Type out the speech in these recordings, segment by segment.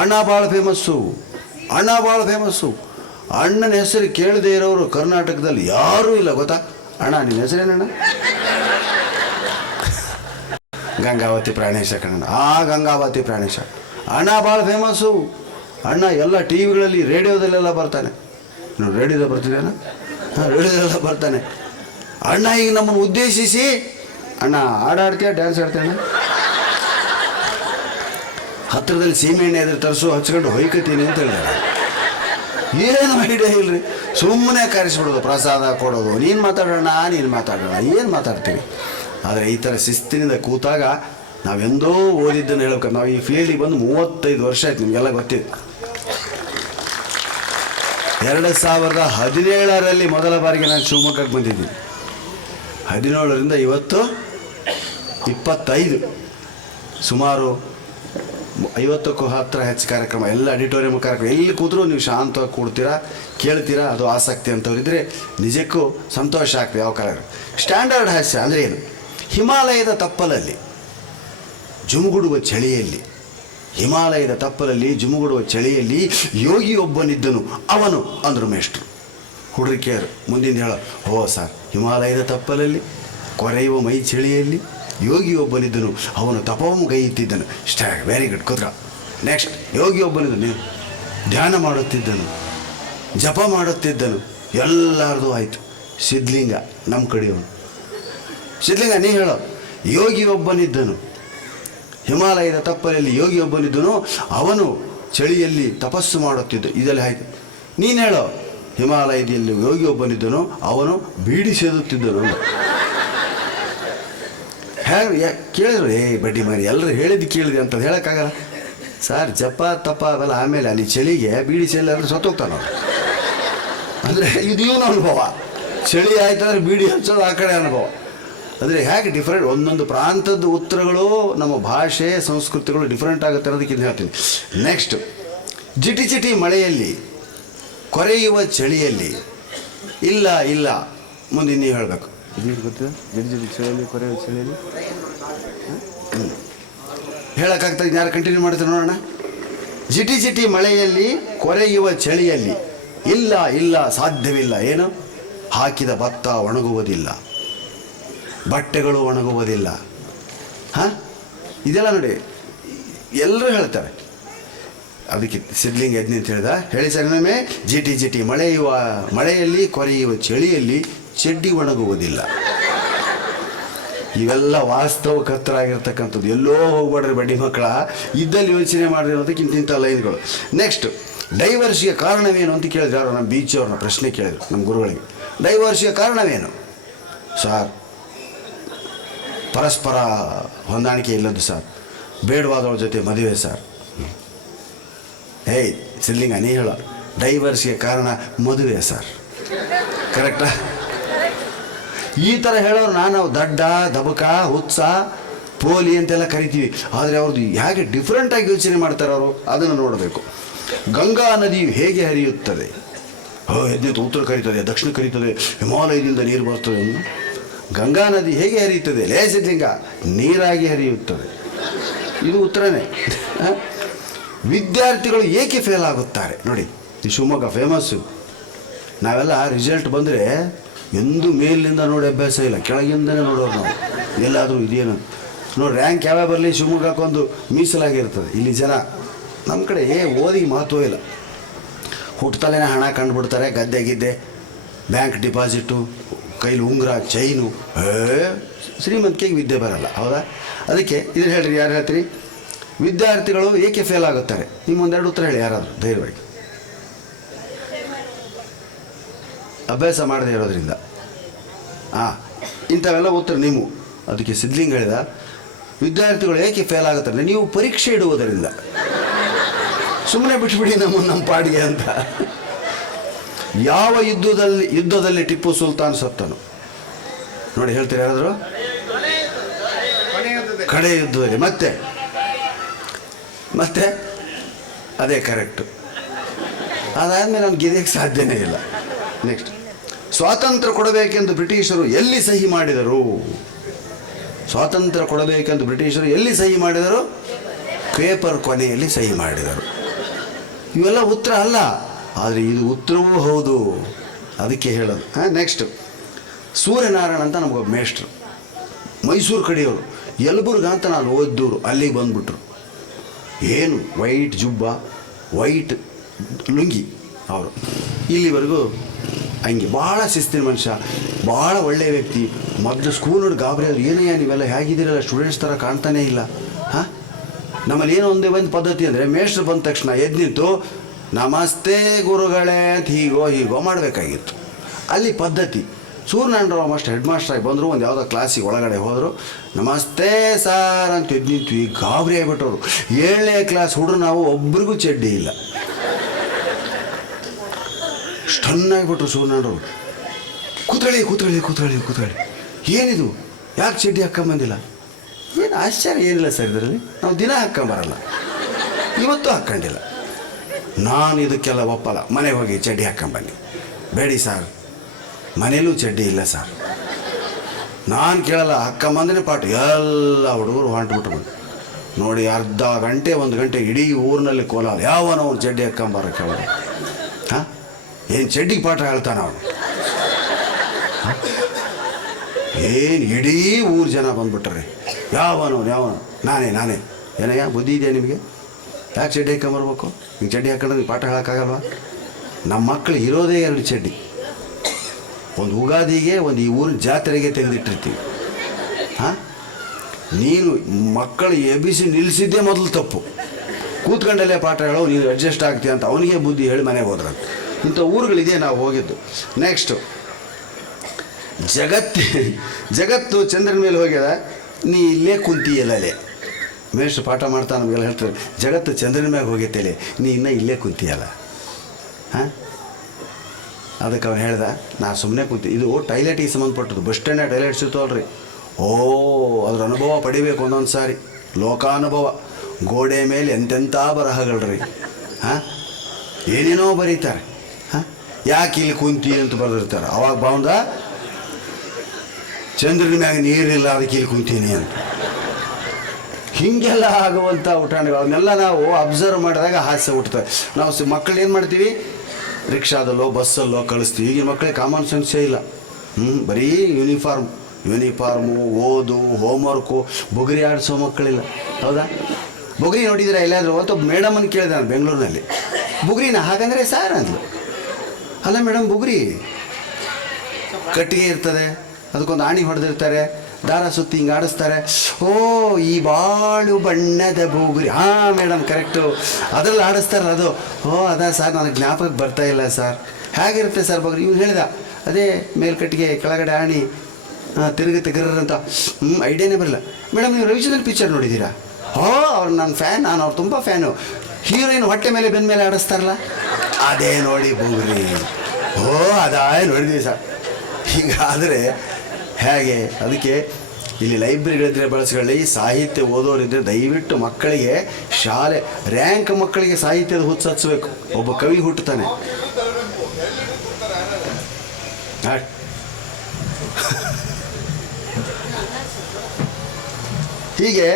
ಅಣ್ಣ ಭಾಳ ಫೇಮಸ್ಸು, ಅಣ್ಣ ಭಾಳ ಫೇಮಸ್ಸು. ಅಣ್ಣನ ಹೆಸರು ಕೇಳದೇ ಇರೋರು ಕರ್ನಾಟಕದಲ್ಲಿ ಯಾರೂ ಇಲ್ಲ ಗೊತ್ತಾ? ಅಣ್ಣ ನಿನ್ನ ಹೆಸರೇನಣ್ಣ? ಗಂಗಾವತಿ ಪ್ರಾಣೇಶ ಕಣ್ಣ. ಗಂಗಾವತಿ ಪ್ರಾಣೇಶ ಅಣ್ಣ ಭಾಳ ಫೇಮಸ್ಸು. ಅಣ್ಣ ಎಲ್ಲ ಟಿ ವಿಗಳಲ್ಲಿ ರೇಡಿಯೋದಲ್ಲೆಲ್ಲ ಬರ್ತಾನೆ. ನೋಡಿ ರೇಡಿಯೋದಲ್ಲಿ ಬರ್ತಿದ್ದೇನ? ಹಾಂ, ರೇಡಿಯೋದೆಲ್ಲ ಬರ್ತಾನೆ. ಅಣ್ಣ ಈಗ ನಮ್ಮನ್ನು ಉದ್ದೇಶಿಸಿ, ಅಣ್ಣ ಹಾಡಾಡ್ತೀಯ, ಡ್ಯಾನ್ಸ್ ಆಡ್ತೀಯ? ಹತ್ತಿರದಲ್ಲಿ ಸೀಮೆಎಣ್ಣೆ ಎದುರು ತರಿಸು ಹಚ್ಕೊಂಡು ಹೊಯ್ಕತೀನಿ ಅಂತ ಹೇಳಿದಾರೆ. ಏನು ಐಡಿಯಾ ಇಲ್ಲರಿ, ಸುಮ್ಮನೆ ಕರೆಸ್ಬಿಡೋದು, ಪ್ರಸಾದ ಕೊಡೋದು, ನೀನು ಮಾತಾಡೋಣ ಏನು ಮಾತಾಡ್ತೀವಿ. ಆದರೆ ಈ ಥರ ಶಿಸ್ತಿನಿಂದ ಕೂತಾಗ ನಾವೆಂದೋ ಓದಿದ್ದನ್ನು ಹೇಳ್ಬೇಕು. ನಾವು ಈ ಫೀಲ್ಡಿಗೆ ಬಂದು 35 ವರ್ಷ ಆಯ್ತು, ನಿಮಗೆಲ್ಲ ಗೊತ್ತಿದೆ. 2017ರಲ್ಲಿ ಮೊದಲ ಬಾರಿಗೆ ನಾನು ಶಿವಮೊಗ್ಗಕ್ಕೆ ಬಂದಿದ್ದೀನಿ. 17ರಿಂದ ಇವತ್ತು 25, ಸುಮಾರು 50ಕ್ಕೂ ಹತ್ತಿರ ಹೆಚ್ಚು ಕಾರ್ಯಕ್ರಮ, ಎಲ್ಲ ಆಡಿಟೋರಿಯಂ ಕಾರ್ಯಕ್ರಮ. ಎಲ್ಲಿ ಕೂತ್ರೂ ನೀವು ಶಾಂತವಾಗಿ ಕೂಡ್ತೀರಾ, ಕೇಳ್ತೀರಾ. ಅದು ಆಸಕ್ತಿ ಅಂತವ್ರಿದ್ರೆ ನಿಜಕ್ಕೂ ಸಂತೋಷ ಆಗ್ತದೆ. ಯಾವ ಕಾರ್ಯಕ್ರಮ ಸ್ಟ್ಯಾಂಡರ್ಡ್ ಹಾಸ್ಯ ಅಂದರೆ ಏನು? ಹಿಮಾಲಯದ ತಪ್ಪಲಲ್ಲಿ ಜುಮುಗುಡುವ ಚಳಿಯಲ್ಲಿ, ಹಿಮಾಲಯದ ತಪ್ಪಲಲ್ಲಿ ಜುಮುಗುಡುವ ಚಳಿಯಲ್ಲಿ ಯೋಗಿಯೊಬ್ಬನಿದ್ದನು, ಅವನು ಅಂದರು ಮೇಷ್ಟ್ರು. ಹುಡುರಿಕೆಯರು ಮುಂದಿನ ಹೇಳೋ, ಓ ಸರ್, ಹಿಮಾಲಯದ ತಪ್ಪಲಲ್ಲಿ ಕೊರೆಯುವ ಮೈ ಚಳಿಯಲ್ಲಿ ಯೋಗಿಯೊಬ್ಬನಿದ್ದನು, ಅವನು ತಪೋಮುಗೈಯುತ್ತಿದ್ದನು. ವೆರಿ ಗುಡ್, ಕೂತ್ಕ. ನೆಕ್ಸ್ಟ್, ಯೋಗಿಯೊಬ್ಬನಿದ್ದನು, ಧ್ಯಾನ ಮಾಡುತ್ತಿದ್ದನು, ಜಪ ಮಾಡುತ್ತಿದ್ದನು. ಎಲ್ಲರದು ಆಯಿತು. ಸಿದ್ಧಲಿಂಗ ನಮ್ಮ ಕಡೆಯವನು. ಸಿದ್ಧಲಿಂಗ ನೀ ಹೇಳೋ, ಯೋಗಿಯೊಬ್ಬನಿದ್ದನು, ಹಿಮಾಲಯದ ತಪ್ಪಲಲ್ಲಿ ಯೋಗಿಯೊಬ್ಬನಿದ್ದನು, ಅವನು ಚಳಿಯಲ್ಲಿ ತಪಸ್ಸು ಮಾಡುತ್ತಿದ್ದ. ಇದೆಲ್ಲ ಆಯಿತು. ನೀನು ಹೇಳೋ, ಹಿಮಾಲಯದಲ್ಲಿ ಯೋಗಿಯೊಬ್ಬನಿದ್ದನು, ಅವನು ಬೀಡಿ ಸೇದುತ್ತಿದ್ದನು. ಹೇಗೆ ಕೇಳಿದ್ರು? ಬಡ್ಡಿ ಮಾರಿ, ಎಲ್ಲರೂ ಹೇಳಿದ್ದು ಕೇಳಿದೆ ಅಂತ ಹೇಳೋಕ್ಕಾಗಲ್ಲ ಸರ್. ಜಪ ತಪ ಅವೆಲ್ಲ ಆಮೇಲೆ, ಅಲ್ಲಿ ಚಳಿಗೆ ಬೀಡಿ ಚಳಿ ಅಂದರೆ ಸತ್ತೋಗ್ತಾನೆ. ಅಂದರೆ ಇದು ಇವನ ಅನುಭವ. ಚಳಿ ಆಯ್ತಂದ್ರೆ ಬೀಡಿ ಹಚ್ಚೋದು ಆ ಕಡೆ ಅನುಭವ. ಅಂದರೆ ಹೇಗೆ ಡಿಫ್ರೆಂಟ್, ಒಂದೊಂದು ಪ್ರಾಂತದ ಉತ್ತರಗಳು, ನಮ್ಮ ಭಾಷೆ ಸಂಸ್ಕೃತಿಗಳು ಡಿಫ್ರೆಂಟ್ ಆಗುತ್ತೆ ಅನ್ನೋದಕ್ಕೆ ಹೇಳ್ತೀನಿ. ನೆಕ್ಸ್ಟ್, ಜಿಟಿ ಜಿಟಿ ಮಳೆಯಲ್ಲಿ ಕೊರೆಯುವ ಚಳಿಯಲ್ಲಿ, ಇಲ್ಲ ಮುಂದೆ ನೀವು ಹೇಳಬೇಕು. ಇದು ಗೊತ್ತಿದೆ, ಜಿಟಿ ಜಿಟಿ ಚಳಿಯಲ್ಲಿ ಕೊರೆಯುವ ಚಳಿಯಲ್ಲಿ ಹೇಳೋಕ್ಕಾಗ್ತದೆ. ಯಾರು ಕಂಟಿನ್ಯೂ ಮಾಡ್ತಾರೆ ನೋಡೋಣ. ಜಿಟಿ ಜಿಟಿ ಮಳೆಯಲ್ಲಿ ಕೊರೆಯುವ ಚಳಿಯಲ್ಲಿ, ಇಲ್ಲ ಸಾಧ್ಯವಿಲ್ಲ. ಏನು? ಹಾಕಿದ ಭತ್ತ ಒಣಗುವುದಿಲ್ಲ, ಬಟ್ಟೆಗಳು ಒಣಗುವುದಿಲ್ಲ. ಹಾಂ, ಇದೆಲ್ಲ ನೋಡಿ ಎಲ್ಲರೂ ಹೇಳ್ತಾರೆ. ಅದಕ್ಕೆ ಸಿದ್ಧಲಿಂಗ ಯಜ್ಞ ಅಂತ ಹೇಳ್ದ. ಹೇಳಿ ಸರ್ ಇನ್ನೊಮ್ಮೆ. ಜಿಟಿ ಜಿಟಿ ಮಳೆಯಲ್ಲಿ ಕೊರೆಯುವ ಚಳಿಯಲ್ಲಿ ಚಡ್ಡಿ ಒಣಗುವುದಿಲ್ಲ. ಇವೆಲ್ಲ ವಾಸ್ತವಕ್ಕೆ ಹತ್ತಿರ ಆಗಿರ್ತಕ್ಕಂಥದ್ದು. ಎಲ್ಲೋ ಹೋಗ್ಬೇಡ್ರಿ ಬಡ್ಡಿ ಮಕ್ಕಳ, ಇದ್ದಲ್ಲಿ ಯೋಚನೆ ಮಾಡಿರಿ ಅನ್ನೋದಕ್ಕೆ ಇಂಥ ಲೈನ್ಗಳು. ನೆಕ್ಸ್ಟ್, ಡೈವರ್ಸ್ಗೆ ಕಾರಣವೇನು ಅಂತ ಕೇಳಿದ್ರು ಯಾರು? ನಮ್ಮ ಬೀಚವ್ರನ್ನ ಪ್ರಶ್ನೆ ಕೇಳಿದ್ರು ನಮ್ಮ ಗುರುಗಳಿಗೆ. ಡೈವರ್ಸ್ಗೆ ಕಾರಣವೇನು ಸರ್? ಪರಸ್ಪರ ಹೊಂದಾಣಿಕೆ ಇಲ್ಲದ್ದು ಸರ್, ಬೇಡವಾದವ್ರ ಜೊತೆ ಮದುವೆ ಸರ್. ಸಿದ್ಧಲಿಂಗ ನೀ ಹೇಳೋ, ಡೈವರ್ಸ್ಗೆ ಕಾರಣ ಮದುವೆ ಸರ್. ಕರೆಕ್ಟಾ? ಈ ಥರ ಹೇಳೋರು ನಾವು ದಡ್ಡ, ದಬಕ, ಹುತ್ಸ, ಪೋಲಿ ಅಂತೆಲ್ಲ ಕರಿತೀವಿ. ಆದರೆ ಅವ್ರದ್ದು ಹೇಗೆ ಡಿಫ್ರೆಂಟಾಗಿ ಯೋಚನೆ ಮಾಡ್ತಾರೆ ಅವರು, ಅದನ್ನು ನೋಡಬೇಕು. ಗಂಗಾ ನದಿಯು ಹೇಗೆ ಹರಿಯುತ್ತದೆ? ಎದ್ನೆತ್ತು ಉತ್ತರ ಕರೀತದೆ, ದಕ್ಷಿಣ ಕರೀತದೆ, ಹಿಮಾಲಯದಿಂದ ನೀರು ಬರ್ತದೆ. ಗಂಗಾ ನದಿ ಹೇಗೆ ಹರಿಯುತ್ತದೆ? ಸಿದ್ಧಲಿಂಗ, ನೀರಾಗಿ ಹರಿಯುತ್ತದೆ. ಇದು ಉತ್ತರನೇ. ವಿದ್ಯಾರ್ಥಿಗಳು ಏಕೆ ಫೇಲ್ ಆಗುತ್ತಾರೆ? ನೋಡಿ, ಈ ಶಿವಮೊಗ್ಗ ಫೇಮಸ್ಸು. ನಾವೆಲ್ಲ ರಿಸಲ್ಟ್ ಬಂದರೆ ಎಂದೂ ಮೇಲಿನಿಂದ ನೋಡಿ ಅಭ್ಯಾಸ ಇಲ್ಲ, ಕೆಳಗಿಂದನೇ ನೋಡೋರು ನಾವು. ಎಲ್ಲಾದರೂ ಇದೇನು ನೋಡಿ, ರ್ಯಾಂಕ್ ಯಾವ್ಯಾವ ಬರಲಿ ಶಿವಮೊಗ್ಗಕ್ಕೊಂದು ಮೀಸಲಾಗಿರ್ತದೆ. ಇಲ್ಲಿ ಜನ ನಮ್ಮ ಕಡೆ ಓದಿ ಮಹತ್ವ ಇಲ್ಲ. ಹುಟ್ಟತಲೇ ಹಣ ಕಂಡುಬಿಡ್ತಾರೆ, ಗದ್ದೆ ಗಿದ್ದೆ, ಬ್ಯಾಂಕ್ ಡಿಪಾಸಿಟು, ಕೈಲಿ ಉಂಗುರ, ಚೈನು. ಶ್ರೀಮಂತಿಕೆಗೆ ವಿದ್ಯೆ ಬರಲ್ಲ, ಹೌದಾ? ಅದಕ್ಕೆ ಇದನ್ನು ಹೇಳ್ರಿ, ಯಾರು ಹೇಳ್ತೀರಿ? ವಿದ್ಯಾರ್ಥಿಗಳು ಏಕೆ ಫೇಲ್ ಆಗುತ್ತಾರೆ? ನಿಮ್ಮೊಂದೆರಡು ಉತ್ತರ ಹೇಳಿ ಯಾರಾದರೂ ಧೈರ್ಯವಾಗಿ. ಅಭ್ಯಾಸ ಮಾಡದೇ ಇರೋದ್ರಿಂದ. ಇಂಥವೆಲ್ಲ ಉತ್ತರ ನೀವು. ಅದಕ್ಕೆ ಸಿದ್ಧಲಿಂಗ ಹೇಳಿದ, ವಿದ್ಯಾರ್ಥಿಗಳು ಏಕೆ ಫೇಲ್ ಆಗುತ್ತಾರೆ? ನೀವು ಪರೀಕ್ಷೆ ಇಡುವುದರಿಂದ. ಸುಮ್ಮನೆ ಬಿಟ್ಬಿಡಿ ನಮ್ಮ ಪಾಡಿಗೆ ಅಂತ. ಯಾವ ಯುದ್ಧದಲ್ಲಿ ಟಿಪ್ಪು ಸುಲ್ತಾನ್ ಸತ್ತನು? ನೋಡಿ ಹೇಳ್ತೀರಿ ಯಾರಾದರೂ? ಕಡೆ ಯುದ್ಧದಲ್ಲಿ. ಮತ್ತೆ ಅದೇ ಕರೆಕ್ಟು. ಅದಾದಮೇಲೆ ಅವ್ನು ಗೆದ್ದಕ್ಕೆ ಸಾಧ್ಯನೇ ಇಲ್ಲ. ನೆಕ್ಸ್ಟ್, ಸ್ವಾತಂತ್ರ್ಯ ಕೊಡಬೇಕೆಂದು ಬ್ರಿಟಿಷರು ಎಲ್ಲಿ ಸಹಿ ಮಾಡಿದರು? ಸ್ವಾತಂತ್ರ್ಯ ಕೊಡಬೇಕೆಂದು ಬ್ರಿಟಿಷರು ಎಲ್ಲಿ ಸಹಿ ಮಾಡಿದರು? ಪೇಪರ್ ಕೊನೆಯಲ್ಲಿ ಸಹಿ ಮಾಡಿದರು. ಇವೆಲ್ಲ ಉತ್ತರ ಅಲ್ಲ, ಆದರೆ ಇದು ಉತ್ತರವೂ ಹೌದು. ಅದಕ್ಕೆ ಹೇಳೋದು. ನೆಕ್ಸ್ಟ್, ಸೂರ್ಯನಾರಾಯಣ ಅಂತ ನಮಗೊಬ್ಬ ಮೇಷ್ಟ್ರು, ಮೈಸೂರು ಕಡೆಯವರು, ಯಲಬುರ್ಗ ಅಂತ ನಾನು ಓದ್ದೂರು, ಅಲ್ಲಿಗೆ ಬಂದುಬಿಟ್ರು. ಏನು ವೈಟ್ ಜುಬ್ಬ, ವೈಟ್ ಲುಂಗಿ ಅವರು. ಇಲ್ಲಿವರೆಗೂ ಹಂಗೆ ಭಾಳ ಶಿಸ್ತಿನ ಮನುಷ್ಯ, ಭಾಳ ಒಳ್ಳೆಯ ವ್ಯಕ್ತಿ. ಮೊದಲು ಸ್ಕೂಲ್ ನೋಡಿ ಗಾಬರಿ ಆದ್ರು, ಏನಯ್ಯ ನೀವೆಲ್ಲ ಹೇಗಿದ್ದೀರಲ್ಲ, ಸ್ಟೂಡೆಂಟ್ಸ್ ಥರ ಕಾಣ್ತಾನೇ ಇಲ್ಲ. ಹಾಂ, ನಮ್ಮಲ್ಲಿ ಏನೋ ಒಂದೇ ಒಂದು ಪದ್ಧತಿ ಅಂದರೆ ಮೇಷ್ಟ್ರು ಬಂದ ತಕ್ಷಣ ಎದ್ದು ನಿಂತು ನಮಸ್ತೆ ಗುರುಗಳೇ ಅಂತ ಹೀಗೋ ಮಾಡಬೇಕಾಗಿತ್ತು. ಅಲ್ಲಿ ಪದ್ಧತಿ. ಸೂರ್ಯನಾರಾಯಣರಾವ್ ಮಾಸ್ಟರ್ ಹೆಡ್ ಮಾಸ್ಟ್ರಾಗಿ ಬಂದರು, ಒಂದು ಯಾವುದೋ ಕ್ಲಾಸಿಗೆ ಒಳಗಡೆ ಹೋದರು, ನಮಸ್ತೆ ಸಾರ್ ಅಂತ ಎದ್ದು ನಿಂತ್ವಿ. ಗಾಬರಿ ಆಗಿಬಿಟ್ಟವರು. 7ನೇ ಕ್ಲಾಸ್ ಹುಡುಗರು ನಾವು, ಒಬ್ರಿಗೂ ಚಡ್ಡಿ ಇಲ್ಲ. ಸ್ಟನ್ ಆಗಿಬಿಟ್ರು ಸೂರ್ಯನಾರಾಯಣರಾವ್. ಕೂತ್ಕೊಳ್ಳಿ, ಏನಿದು, ಯಾಕೆ ಚಡ್ಡಿ ಹಾಕ್ಕೊಂಬಂದಿಲ್ಲ? ಏನು ಆಶ್ಚರ್ಯ ಏನಿಲ್ಲ ಸರ್, ಇದರಲ್ಲಿ ನಾವು ದಿನ ಹಾಕ್ಕೊಂಬರಲ್ಲ, ಇವತ್ತು ಹಾಕ್ಕೊಂಡಿಲ್ಲ. ನಾನು ಇದಕ್ಕೆಲ್ಲ ಒಪ್ಪಲ್ಲ, ಮನೆಗೆ ಹೋಗಿ ಚಡ್ಡಿ ಹಾಕ್ಕೊಂಬನ್ನಿ. ಬೇಡಿ ಸರ್, ಮನೇಲೂ ಚಡ್ಡಿ ಇಲ್ಲ ಸರ್. ನಾನು ಕೇಳಲ್ಲ, ಹಾಕ್ಕೊಂಬಂದ್ರೆ ಪಾಠ. ಎಲ್ಲ ಹುಡುಗರು ಹೊಂಟ್ಬಿಟ್ರು. ನೋಡಿ, ಅರ್ಧ ಗಂಟೆ 1 ಗಂಟೆ ಇಡೀ ಊರಿನಲ್ಲಿ ಕೋಲಾರ, ಯಾವನೋ ಅವ್ನು ಚಡ್ಡಿ ಹಾಕ್ಕೊಂಬಾರ ಕೇಳೋದು. ಹಾಂ, ಏನು ಚಡ್ಡಿಗೆ ಪಾಠ ಹೇಳ್ತಾನೆ ಅವನು? ಏನು ಇಡೀ ಊರು ಜನ ಬಂದ್ಬಿಟ್ರೆ, ಯಾವನು ನಾನೇ ಏನಯ್ಯ ಬುದ್ಧಿ ಇದೆಯಾ ನಿಮಗೆ? ಯಾಕೆ ಚಡ್ಡಿ ಹಾಕೊಂಬರ್ಬೇಕು? ನೀವು ಚಡ್ಡಿ ಹಾಕೊಂಡ್ರೆ ನೀವು ಪಾಠ ಹೇಳೋಕ್ಕಾಗಲ್ವ? ನಮ್ಮ ಮಕ್ಕಳು ಇರೋದೇ 2 ಚಡ್ಡಿ. ಒಂದು ಯುಗಾದಿಗೆ, ಒಂದು ಈ ಊರಿನ ಜಾತ್ರೆಗೆ ತೆಗೆದಿಟ್ಟಿರ್ತೀವಿ. ಹಾಂ, ನೀನು ಮಕ್ಕಳು ಎಬ್ಬಿಸಿ ನಿಲ್ಲಿಸಿದ್ದೇ ಮೊದಲು ತಪ್ಪು. ಕೂತ್ಕೊಂಡಲ್ಲೇ ಪಾಠ ಹೇಳೋ, ನೀನು ಅಡ್ಜಸ್ಟ್ ಆಗ್ತೀಯ ಅಂತ ಅವನಿಗೆ ಬುದ್ಧಿ ಹೇಳಿ ಮನೆಗೆ ಹೋದ್ರಂತ. ಇಂಥ ಊರುಗಳಿದೆ ನಾವು ಹೋಗಿದ್ದು. ನೆಕ್ಸ್ಟು, ಜಗತ್ತು ಚಂದ್ರನ ಮೇಲೆ ಹೋಗ್ಯದ, ನೀ ಇಲ್ಲೇ ಕುಂತೀಯಲ್ಲೇ. ಮೇಷ್ಟ್ರು ಪಾಠ ಮಾಡ್ತಾ ನಮಗೆಲ್ಲ ಹೇಳ್ತಾರೆ, ಜಗತ್ತು ಚಂದ್ರನ ಮ್ಯಾಗ ಹೋಗೈತೇಲೆ, ನೀ ಇನ್ನೂ ಇಲ್ಲೇ ಕುಂತೀಯಲ್ಲ. ಹಾಂ, ಅದಕ್ಕೆ ಅವ್ನು ಹೇಳ್ದ, ನಾ ಸುಮ್ಮನೆ ಕುಂತಿ. ಇದು ಟಾಯ್ಲೆಟಿಗೆ ಸಂಬಂಧಪಟ್ಟದ್ದು. ಬಸ್ ಸ್ಟ್ಯಾಂಡ್ ಟಾಯ್ಲೆಟ್ಸ್ ಇರ್ತಾವಲ್ರಿ, ಅದ್ರ ಅನುಭವ ಪಡಿಬೇಕು ಒಂದೊಂದು ಸಾರಿ. ಲೋಕಾನುಭವ. ಗೋಡೆ ಮೇಲೆ ಎಂತೆಂಥ ಬರಹಗಳ್ರಿ. ಹಾಂ, ಏನೇನೋ ಬರೀತಾರೆ. ಹಾಂ, ಯಾಕೆ ಇಲ್ಲಿ ಕುಂತಿ ಅಂತ ಬರೆದಿರ್ತಾರೆ. ಅವಾಗ ಬಾವುಂದ, ಚಂದ್ರನ ಮ್ಯಾಗ ನೀರಿಲ್ಲ, ಅದಕ್ಕೆ ಇಲ್ಲಿ ಕುಂತೀನಿ ಅಂತ. ಹೀಗೆಲ್ಲ ಆಗುವಂಥ ಉಠಾಣೆಗಳು, ಅವನ್ನೆಲ್ಲ ನಾವು ಅಬ್ಸರ್ವ್ ಮಾಡಿದಾಗ ಹಾಸ್ಯ ಹುಟ್ಟುತ್ತವೆ. ನಾವು ಮಕ್ಕಳು ಏನು ಮಾಡ್ತೀವಿ, ರಿಕ್ಷಾದಲ್ಲೋ ಬಸ್ಸಲ್ಲೋ ಕಳಿಸ್ತೀವಿ. ಈಗಿನ ಮಕ್ಕಳಿಗೆ ಕಾಮನ್ ಸೆನ್ಸೇ ಇಲ್ಲ. ಬರೀ ಯೂನಿಫಾರ್ಮು, ಓದು, ಹೋಮ್ವರ್ಕು, ಬುಗುರಿ ಆಡಿಸೋ ಮಕ್ಕಳಿಲ್ಲ. ಹೌದಾ? ಬುಗುರಿ ನೋಡಿದ್ರೆ ಎಲ್ಲಾದರೂ ಅಂತ ಮೇಡಮನ್ನು ಕೇಳಿದೆ ನಾನು ಬೆಂಗಳೂರಿನಲ್ಲಿ. ಬುಗುರಿನ ಹಾಗಂದರೆ ಸಾರ್ ಅಂದ್ಲು. ಅಲ್ಲ ಮೇಡಮ್, ಬುಗುರಿ ಕಟ್ಟಿಗೆ ಇರ್ತದೆ, ಅದಕ್ಕೊಂದು ಆಣಿ ಹೊಡೆದಿರ್ತಾರೆ, ದಾರ ಸುತ್ತಿ ಹಿಂಗೆ ಆಡಿಸ್ತಾರೆ. ಈ ಬಾಳು ಬಣ್ಣದ ಬುಗುರಿ. ಹಾಂ ಮೇಡಮ್, ಕರೆಕ್ಟು, ಅದರಲ್ಲಿ ಆಡಿಸ್ತಾರಲ್ಲ ಅದು. ಅದಾ ಸರ್, ನನಗೆ ಜ್ಞಾಪಕಕ್ಕೆ ಬರ್ತಾ ಇಲ್ಲ ಸರ್. ಹೇಗಿರುತ್ತೆ ಸರ್ ಬುಗುರಿ? ಇವ್ನು ಹೇಳಿದ, ಅದೇ ಮೇಲ್ಕಟ್ಟಿಗೆ ಕೆಳಗಡೆ ಆಣಿ ತಿರುಗುತ್ತೆ ಗಿರ್ರಂತ. ಐಡಿಯಾನೇ ಬರಲ್ಲ. ಮೇಡಮ್, ನೀವು ರವಿಚಂದ್ರನ್ ಪಿಕ್ಚರ್ ನೋಡಿದ್ದೀರಾ? ಅವ್ರು ನನ್ನ ಫ್ಯಾನ್, ನಾನು ಅವ್ರು ತುಂಬ ಫ್ಯಾನು. ಹೀರೋಯಿನ್ ಹೊಟ್ಟೆ ಮೇಲೆ ಬೆಂದ ಮೇಲೆ ಆಡಿಸ್ತಾರಲ್ಲ, ಅದೇ ನೋಡಿ ಬುಗುರಿ. ಅದಾ ನೋಡಿದ್ದೀವಿ ಸರ್. ಹೀಗಾದರೆ ಹೇಗೆ? ಅದಕ್ಕೆ ಇಲ್ಲಿ ಲೈಬ್ರರಿಗಳಿದ್ರೆ ಬಳಸ್ಕೊಳ್ಳಿ, ಸಾಹಿತ್ಯ ಓದೋರಿದ್ದರೆ ದಯವಿಟ್ಟು ಮಕ್ಕಳಿಗೆ ಶಾಲೆ ರ್ಯಾಂಕ್ ಮಕ್ಕಳಿಗೆ ಸಾಹಿತ್ಯದ ಹುಚ್ಚು ಹಚ್ಚಬೇಕು. ಒಬ್ಬ ಕವಿ ಹುಟ್ಟುತ್ತಾನೆ. ಹೀಗೆ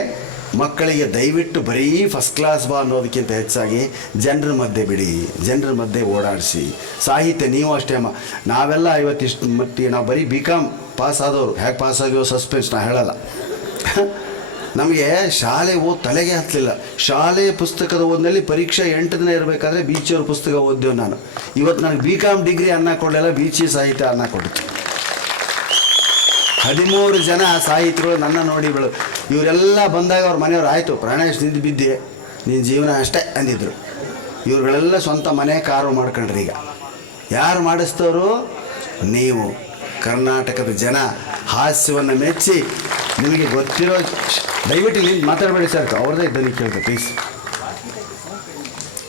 ಮಕ್ಕಳಿಗೆ ದಯವಿಟ್ಟು ಬರೀ ಫಸ್ಟ್ ಕ್ಲಾಸ್ ಬಾ ಅನ್ನೋದಕ್ಕಿಂತ ಹೆಚ್ಚಾಗಿ ಜನರ ಮಧ್ಯೆ ಬಿಡಿ, ಜನರ ಮಧ್ಯೆ ಓಡಾಡಿಸಿ. ಸಾಹಿತ್ಯ ನೀವು ಅಷ್ಟೇ ನಾವೆಲ್ಲ ಇವತ್ತಿಷ್ಟು ಮಟ್ಟಿಗೆ ನಾವು ಬರೀ BCom ಪಾಸ್ ಆದವರು. ಹೇಗೆ ಪಾಸ್ ಆಗಿಯೋ ಸಸ್ಪೆನ್ಸ್ ನಾ ಹೇಳಲ್ಲ. ನಮಗೆ ಶಾಲೆ ತಲೆಗೆ ಹತ್ತಲಿಲ್ಲ. ಶಾಲೆ ಪುಸ್ತಕದ ಓದಿನಲ್ಲಿ ಪರೀಕ್ಷೆ 8 ದಿನ ಇರಬೇಕಾದ್ರೆ ಬೀಚಿಯವ್ರ ಪುಸ್ತಕ ಓದ್ದೇವು ನಾನು. ಇವತ್ತು ನನಗೆ BCom ಡಿಗ್ರಿ ಅನ್ನ ಕೊಡಲಿಲ್ಲ, ಬೀಚಿ ಸಾಹಿತ್ಯ ಅನ್ನ ಕೊಡ್ತು. 13 ಜನ ಸಾಹಿತಿಗಳು ನನ್ನ ನೋಡಿ ಇವರೆಲ್ಲ ಬಂದಾಗ ಅವ್ರ ಮನೆಯವ್ರು, ಆಯಿತು ಪ್ರಾಣೇಶ್ ನಿಂತು ಬಿದ್ದೆ, ನಿನ್ನ ಜೀವನ ಅಷ್ಟೇ ಅಂದಿದ್ರು. ಇವ್ರುಗಳೆಲ್ಲ ಸ್ವಂತ ಮನೆ ಕಾರು ಮಾಡ್ಕೊಂಡ್ರಿ. ಈಗ ಯಾರು ಮಾಡಿಸ್ತವರು? ನೀವು. ಕರ್ನಾಟಕದ ಜನ ಹಾಸ್ಯವನ್ನು ಮೆಚ್ಚಿ ನಿಮಗೆ ಗೊತ್ತಿರೋ, ದಯವಿಟ್ಟು ಇಲ್ಲಿ ಮಾತಾಡಬೇಡಿ ಸರ್, ಅವ್ರದ್ದೇ ಇದ್ದನಿ ಕೇಳ್ತಾರೆ ಪ್ಲೀಸ್.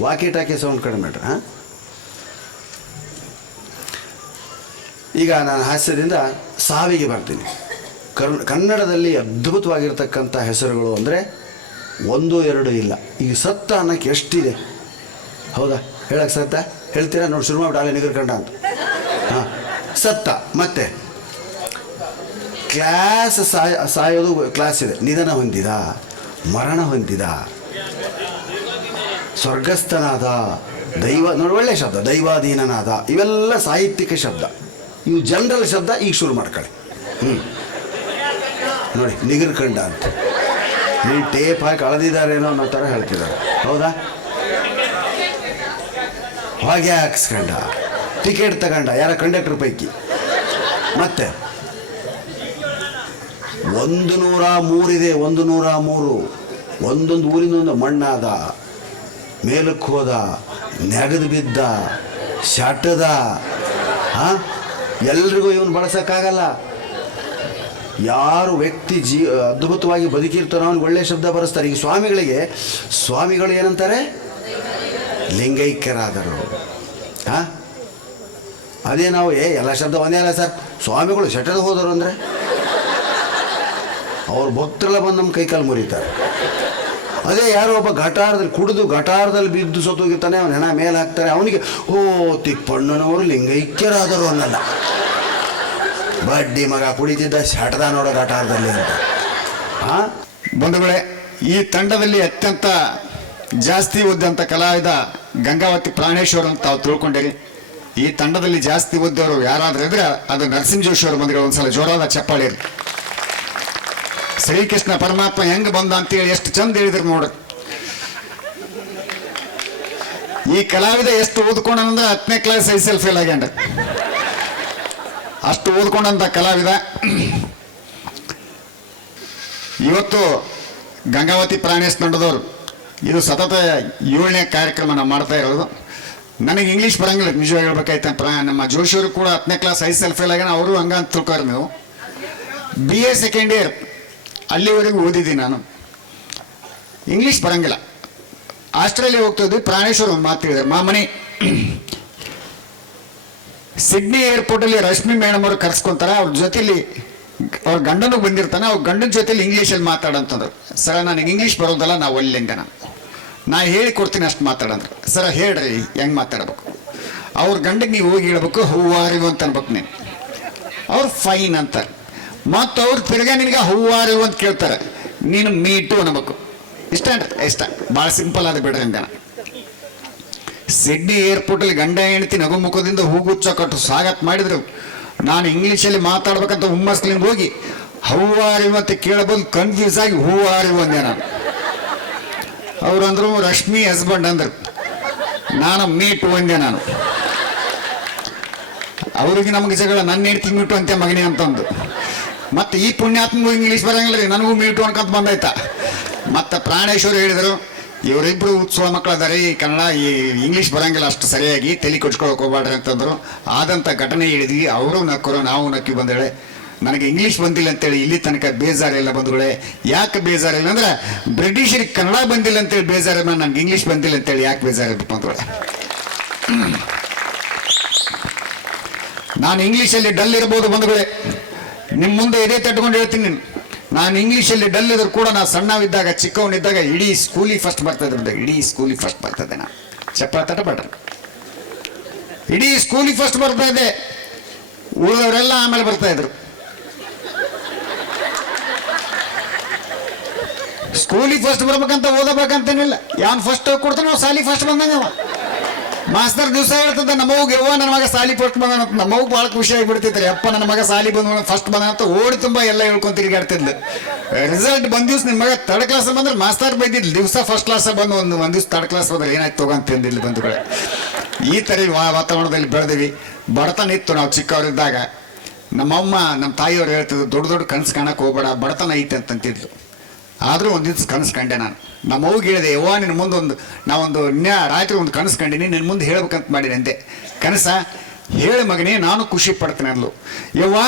ವಾಕಿ ಟಾಕಿ ಸೌಂಡ್ ಕಡಿಮೆ ಮಾಡ್ರಿ. ಹಾಂ, ಈಗ ನಾನು ಹಾಸ್ಯದಿಂದ ಸಾವಿಗೆ ಬರ್ತೀನಿ. ಕನ್ನಡದಲ್ಲಿ ಅದ್ಭುತವಾಗಿರ್ತಕ್ಕಂಥ ಹೆಸರುಗಳು ಅಂದರೆ 1, 2 ಇಲ್ಲ. ಈಗ ಸತ್ತ ಅನ್ನೋಕ್ಕೆ ಎಷ್ಟಿದೆ? ಹೌದಾ? ಹೇಳಕ್ಕೆ ಸತ್ತ ಹೇಳ್ತೀರಾ? ನೋಡಿ, ಶುರು ಮಾಡಿಬಿಟ್ಟು ಆಲೆ ನಿಗರ್ಕಂಡ ಅಂತ. ಹಾಂ, ಸತ್ತ. ಮತ್ತೆ ಸಾಯೋದು ಕ್ಲಾಸ್ ಇದೆ. ನಿಧನ ಹೊಂದಿದ, ಮರಣ ಹೊಂದಿದ, ಸ್ವರ್ಗಸ್ಥನಾದ, ದೈವ ನೋಡಿ ಒಳ್ಳೆ ಶಬ್ದ, ದೈವಾಧೀನನಾದ, ಇವೆಲ್ಲ ಸಾಹಿತ್ಯಿಕ ಶಬ್ದ. ಇವು ಜನರಲ್ ಶಬ್ದ. ಈಗ ಶುರು ಮಾಡ್ಕೊಳ್ಳಿ. ನೋಡಿ ನಿಗರ್ಕಂಡ ಅಂತ, ನೀವು ಟೇಪ್ ಹಾಕಿ ಅಳದಿದ್ದಾರೇನೋ ಅನ್ನೋ ಥರ ಹೇಳ್ತಿದ್ದಾರೆ. ಹೌದಾ? ಹೊಗೆ ಹಾಕ್ಸ್ಕೊಂಡ, ಟಿಕೆಟ್ ತಗೊಂಡ, ಯಾರ ಕಂಡಕ್ಟರ್ ಪೈಕಿ. ಮತ್ತೆ 103 ಇದೆ, 103. ಒಂದೊಂದು ಊರಿನೊಂದು ಮಣ್ಣಾದ, ಮೇಲಕ್ಕೆ ಹೋದ, ನೆಗದು ಬಿದ್ದ, ಶಟದ. ಎಲ್ರಿಗೂ ಇವನು ಬಳಸೋಕ್ಕಾಗಲ್ಲ. ಯಾರು ವ್ಯಕ್ತಿ ಅದ್ಭುತವಾಗಿ ಬದುಕಿರ್ತಾರೋ ಅವ್ನಿಗೆ ಒಳ್ಳೆಯ ಶಬ್ದ ಬರೆಸ್ತಾರೆ. ಈಗ ಸ್ವಾಮಿಗಳು ಏನಂತಾರೆ? ಲಿಂಗೈಕ್ಯರಾದರು. ಅದೇ ನಾವು ಎಲ್ಲ ಶಬ್ದ ಒಂದೇ ಅಲ್ಲ ಸರ್, ಸ್ವಾಮಿಗಳು ಶಟದ ಹೋದರು ಅಂದರೆ ಅವ್ರ ಭಕ್ತರೆಲ್ಲ ಬಂದು ನಮ್ಮ ಕೈಕಾಲು ಮುರಿತಾರೆ. ಅದೇ ಯಾರೋ ಒಬ್ಬ ಗಟಾರದಲ್ಲಿ ಬಿದ್ದು ಸತ್ತೋಗಿರ್ತಾನೆ, ಅವನ ಹೆಣ ಮೇಲೆ ಹಾಕ್ತಾರೆ, ಅವನಿಗೆ ತಿಪ್ಪಣ್ಣನವರು ಲಿಂಗೈಕ್ಯರಾದರು ಅನ್ನಲ್ಲ. ಬಡ್ಡಿ ಮಗ ಕುಡಿತಿದ್ದ ಶಟದ ನೋಡೋ ಗಟಾರದಲ್ಲಿ ಅಂತ. ಬಂಧುಗಳೇ, ಈ ತಂಡದಲ್ಲಿ ಅತ್ಯಂತ ಜಾಸ್ತಿ ಓದಿದಂಥ ಕಲಾವಿದ ಗಂಗಾವತಿ ಪ್ರಾಣೇಶ್ವರ್ ಅಂತ ತಾವು ತಿಳ್ಕೊಂಡಿರಿ. ಈ ತಂಡದಲ್ಲಿ ಜಾಸ್ತಿ ಓದಿದವರು ಯಾರಾದ್ರೂ ಇದ್ರೆ ಅದು ನರಸಿಂಹ ಜೋಶಿ ಅವರು ಬಂದಿರೋ. ಒಂದ್ಸಲ ಜೋರಾದ ಚಪ್ಪಾಳಿ. ಶ್ರೀಕೃಷ್ಣ ಪರಮಾತ್ಮ ಹೆಂಗ್ ಬಂದ ಅಂತೇಳಿ ಎಷ್ಟು ಚಂದ ಹೇಳಿದ್ರು ನೋಡ್ರಿ. ಈ ಕಲಾವಿದ ಎಷ್ಟು ಓದ್ಕೊಂಡಂದ್ರೆ 10ನೇ ಕ್ಲಾಸ್ SSL ಫೇಲ್ ಆಗ್ಯಾನ. ಅಷ್ಟು ಓದ್ಕೊಂಡಂತ ಕಲಾವಿದ ಇವತ್ತು ಗಂಗಾವತಿ ಪ್ರಾಣೇಶ್ ತಂಡದವರು ಇದು ಸತತ 7ನೇ ಕಾರ್ಯಕ್ರಮ ನಾವು ಮಾಡ್ತಾ ಇರೋದು. ನನಗೆ ಇಂಗ್ಲೀಷ್ ಬರಂಗಿಲ್ಲ ನಿಜವಾಗಿ ಹೇಳ್ಬೇಕಾಯ್ತು. ನಮ್ಮ ಜೋಶಿಯವರು ಕೂಡ 10ನೇ ಕ್ಲಾಸ್ SSL ಫೇಲ್ ಆಗ್ಯಾನ. ಅವರು ಹಂಗಂತ ತಿಳ್ಕೋರು. ನೀವು BA ಸೆಕೆಂಡ್ ಇಯರ್ ಅಲ್ಲಿವರೆಗೂ ಓದಿದ್ದೀನಿ ನಾನು. ಇಂಗ್ಲೀಷ್ ಬರಂಗಿಲ್ಲ. ಆಸ್ಟ್ರೇಲಿಯಾ ಹೋಗ್ತಾ ಇದ್ವಿ. ಪ್ರಾಣೇಶ್ವರ್ ಒಂದು ಮಾತು ಹೇಳಿದ್ರು, ಮಾಮನಿ ಸಿಡ್ನಿ ಏರ್ಪೋರ್ಟಲ್ಲಿ ರಶ್ಮಿ ಮೇಡಮ್ ಅವರು ಕರ್ಸ್ಕೊಂತಾರೆ. ಅವ್ರ ಜೊತೆಲಿ ಅವ್ರ ಗಂಡನಿಗೆ ಬಂದಿರ್ತಾನೆ. ಅವ್ರ ಗಂಡನ ಜೊತೆಲಿ ಇಂಗ್ಲೀಷಲ್ಲಿ ಮಾತಾಡಂತಂದ್ರು. ಸರ ನನಗೆ ಇಂಗ್ಲೀಷ್ ಬರೋದಲ್ಲ, ನಾವು ಒಳ್ಳೆಂಗೆ ನಾ ಹೇಳಿ ಕೊಡ್ತೀನಿ ಅಷ್ಟು ಮಾತಾಡಂದ್ರು. ಸರ ಹೇಳ್ರಿ ಹೆಂಗೆ ಮಾತಾಡ್ಬೇಕು. ಅವ್ರ ಗಂಡಗೆ ನೀವು ಹೋಗಿ ಹೇಳ್ಬೇಕು, ಹೂ ಆರ್ ಯು ಅಂತ ಅನ್ಬೇಕು ನೀನು. ಅವ್ರು ಫೈನ್ ಅಂತಾರೆ. ಮತ್ತು ಅವ್ರು ತಿರ್ಗಾ ನಿನಗೆ ಹೂ ಆರ್ ಯು ಅಂತ ಕೇಳ್ತಾರೆ, ನೀನು ಮೀಟು ಅನ್ಬೇಕು. ಇಷ್ಟ ಭಾಳ ಸಿಂಪಲ್ ಆದ ಬಿಡ್ರಿ ಅಂದ. ಸಿಡ್ನಿ ಏರ್ಪೋರ್ಟಲ್ಲಿ ಗಂಡ ಹೆಂಡತಿ ನಗು ಮುಖದಿಂದ ಹೂಗುಚ್ಚ ಕಟ್ಟು ಸ್ವಾಗತ ಮಾಡಿದ್ರು. ನಾನು ಇಂಗ್ಲೀಷಲ್ಲಿ ಮಾತಾಡ್ಬೇಕಂತ ಹುಮ್ಮಸ್ಲಿಂದ ಹೋಗಿ ಹೂ ಆರ್ ಯು ಅಂತ ಕೇಳಬಹುದು ಕನ್ಫ್ಯೂಸ್ ಆಗಿ ಹೂ ಆರ್ ಯು ಅಂದೆ ನಾನು. ಅವ್ರು ಅಂದ್ರು ರಶ್ಮಿ ಹಸ್ಬೆಂಡ್ ಅಂದ್ರು. ನಾನು ಮೀಟು ಅಂದೆ ನಾನು. ಅವ್ರಿಗೆ ನಮಗೆ ಜಗಳ, ನನ್ನ ಹೆಂಡತಿ ಮೀಟು ಅಂತೆ ಮಗನೇ ಅಂತಂದು. ಮತ್ತು ಈ ಪುಣ್ಯಾತ್ಮಗೂ ಇಂಗ್ಲೀಷ್ ಬರಂಗಿಲ್ಲ ರೀ, ನನಗೂ ಮೀಟು ಅನ್ಕೊಂತ ಬಂದಾಯ್ತಾ. ಮತ್ತು ಪ್ರಾಣೇಶ್ವರು ಹೇಳಿದರು, ಇವರಿಬ್ಬರು ಉತ್ಸವ ಮಕ್ಕಳದಾರೆ, ಈ ಕನ್ನಡ ಈ ಇಂಗ್ಲೀಷ್ ಬರಂಗಿಲ್ಲ ಅಷ್ಟು ಸರಿಯಾಗಿ, ತಲೆ ಕೊಚ್ಕೊಳಕ್ಕೆ ಹೋಗ್ಬಾಡ್ರಿ ಅಂತಂದರು. ಆದಂಥ ಘಟನೆ ಹೇಳಿದ್ವಿ. ಅವರು ನಕ್ಕರು, ನಾವು ನಕ್ಕಿ ಬಂದೇಳೆ. ನನಗೆ ಇಂಗ್ಲೀಷ್ ಬಂದಿಲ್ಲ ಅಂತೇಳಿ ಇಲ್ಲಿ ತನಕ ಬೇಜಾರಿಲ್ಲ ಬಂಧುಗಳೇ. ಯಾಕೆ ಬೇಜಾರಿಲ್ಲ ಅಂದ್ರೆ ಬ್ರಿಟಿಷರಿಗೆ ಕನ್ನಡ ಬಂದಿಲ್ಲ ಅಂತೇಳಿ ಬೇಜಾರಿಲ್ಲ, ನನಗೆ ಇಂಗ್ಲೀಷ್ ಬಂದಿಲ್ಲ ಅಂತೇಳಿ ಯಾಕೆ ಬೇಜಾರಿಲ್ಲ ಬಂಧುಗಳೇ. ನಾನು ಇಂಗ್ಲೀಷಲ್ಲಿ ಡಲ್ ಇರ್ಬೋದು ಬಂಧುಗಳೇ, ನಿಮ್ಮ ಮುಂದೆ ಇದೇ ತಟ್ಕೊಂಡು ಹೇಳ್ತೀನಿ. ನಾನು ಇಂಗ್ಲೀಷಲ್ಲಿ ಡಲ್ ಇದ್ರು ಕೂಡ ನಾನು ಸಣ್ಣವಿದ್ದಾಗ, ಚಿಕ್ಕವನಿದ್ದಾಗ ಇಡೀ ಸ್ಕೂಲಿಗೆ ಫಸ್ಟ್ ಬರ್ತಾಯಿದ್ದೆ. ಇಡೀ ಸ್ಕೂಲಿಗೆ ಫಸ್ಟ್ ಬರ್ತಾಯಿದ್ದೆ ನಾನು. ಚಪ್ಪಾಳೆ ತಟ್ಟಬೇಡ್ರಿ. ಇಡೀ ಸ್ಕೂಲಿಗೆ ಫಸ್ಟ್ ಬರ್ತಾ ಇದ್ದೆ. ಉಳಿದವರೆಲ್ಲ ಆಮೇಲೆ ಬರ್ತಾಯಿದ್ರು. ಸ್ಕೂಲಿಗೆ ಫಸ್ಟ್ ಬರ್ಬೇಕಂತ ಓದಬೇಕಂತೇನಿಲ್ಲ. ಯಾವನ್ ಫಸ್ಟ್ ಕೊಡ್ತಾನೆ ನಾವು ಸಾಲಿ ಫಸ್ಟ್ ಬಂದಂಗವ. ಮಾಸ್ತರ್ ದಿವಸ ಹೇಳ್ತಂತ ನಮ್ಮವ್ಗೆ ಯವ್ವ ನನ್ನ ಮಗ ಸಾಲಿ ಫಸ್ಟ್ ಬಂದ. ನಮ್ಮವ್ಗೆ ಭಾಳ ಖುಷಿ ಆಗಿಬಿಡ್ತಿದ್ರಿ. ಅಪ್ಪ ನನ್ನ ಮಗ ಸಾಲಿ ಬಂದ ಫಸ್ಟ್ ಬಂದ ಅಂತ ಓಡಿ ತುಂಬ ಎಲ್ಲ ಹೇಳ್ಕೊಂಡು ತಿರುಗಾಡ್ತಿದ್ಲು. ರಿಸಲ್ಟ್ ಬಂದ ದಿವ್ಸ ನಿನ್ನ ಮಗ ಥರ್ಡ್ ಕ್ಲಾಸ್ ಬಂದ್ರೆ ಮಾಸ್ತರ್ ಬೈದಿಲ್ಲ. ದಿವಸ ಫಸ್ಟ್ ಕ್ಲಾಸ್ ಬಂದು ಒಂದು ದಿವ್ಸ ಥರ್ಡ್ ಕ್ಲಾಸ್ ಬಂದ್ರೆ ಏನಾಯ್ತು ತಗೊಂತಿಂದಿಲ್ಲ ಬಂಧುಗಳೇ. ಈ ಥರ ವಾತಾವರಣದಲ್ಲಿ ಬೆಳೆದಿವಿ. ಬಡತನ ಇತ್ತು ನಾವು ಚಿಕ್ಕವರಿದ್ದಾಗ. ನಮ್ಮಮ್ಮ ನಮ್ಮ ತಾಯಿಯವ್ರು ಹೇಳ್ತಿದ್ರು, ದೊಡ್ಡ ದೊಡ್ಡ ಕನಸು ಕಾಣಕ್ಕೆ ಹೋಗ್ಬೇಡ, ಬಡತನ ಐತೆ ಅಂತಂತಿದ್ಲು. ಆದರೂ ಒಂದು ದಿವ್ಸ ಕನಸು ಕಂಡೆ ನಾನು. ನಮ್ಮ ಅವ್ಗೆ ಹೇಳಿದೆ, ಯವ್ವ ನಿನ್ನ ಮುಂದೆ ನಾವೊಂದು ರಾತ್ರಿ ಒಂದು ಕನಸು ಕಂಡಿನಿ, ನಿನ್ನ ಮುಂದೆ ಹೇಳ್ಬೇಕಂತ ಮಾಡಿದೆ ಅಂದೆ. ಕನಸ ಹೇಳಿ ಮಗನೇ, ನಾನು ಖುಷಿ ಪಡ್ತೇನೆ ಅಂದ್ಲು. ಯವ್ವ